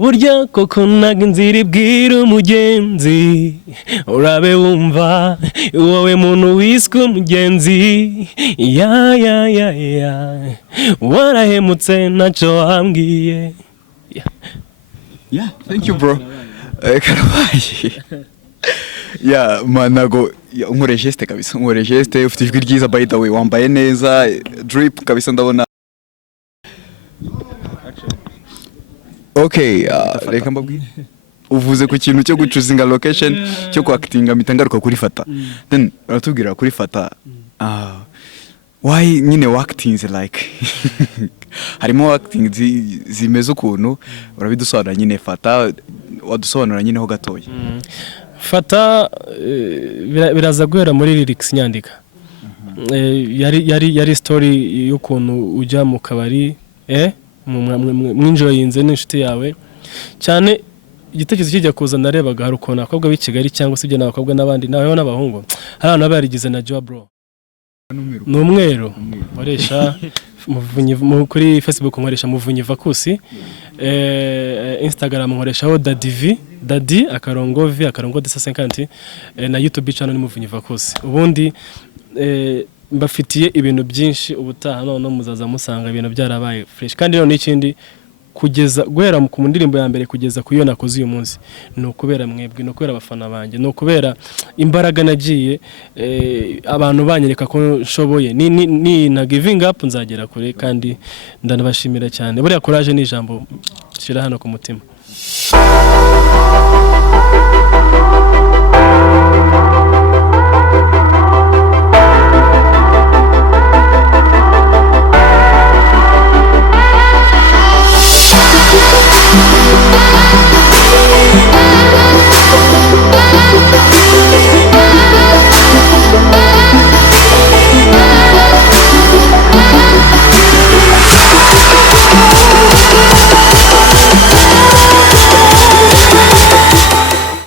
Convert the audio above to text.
burya koko naga inzira ibwira umugenzi urabe wumva wowe muntu wiswe umugenzi ya warahemutse ntacyo wambwiye. Yeah, thank you bro. Karabaye. Yeah, manago nkore geste kabisa, nkore geste ufite ijwi ryiza by the way, wambaye neza, drip kabisa ndabona. Okay, reka mbabwire. Uvuze ku kintu cyo gucuzinga location cyo kwactinga mitangaruka kuri Fata. Then uratubwira kuri Fata. Why nyine acting like harimo acting zimeze ukuntu urabidusobanura nyine Fata wadusobanura nyine ho gatoya. Fata biraza guhera muri lyrics nyandika. Yari story y'ukuntu ujya mu kabari mwinjoyinze n'inshuti yawe cyane. Igitekerezo kijya kuza narebaga hari ukuntu abakobwa b'i Kigali cyangwa se ibyo n'abakobwa n'abandi nawe n'abahungu hari abantu barigize na Joa bro n'umweru nkoresha kuri Facebook nkoresha Muvunyi Vakusi, Instagram nkoreshaho Daddy akarongo V akarongo 250 na YouTube channel ni Muvunyi Vakusi. Ubundi mbafitiye ibintu byinshi ubutaha none muzaza musanga ibintu byarabaye fresh kandi none ikindi kugeza guhera mu ndirimbo ya mbere kugeza kuyo nakoze uyu munsi no kubera mwebwe no kubera abafana banje no kubera imbaraga nagiye abantu banyereka ko nshoboye ni na giving up nzagera kure kandi ndanabashimira cyane buriya courage ni ijambo shira hano ku mutima.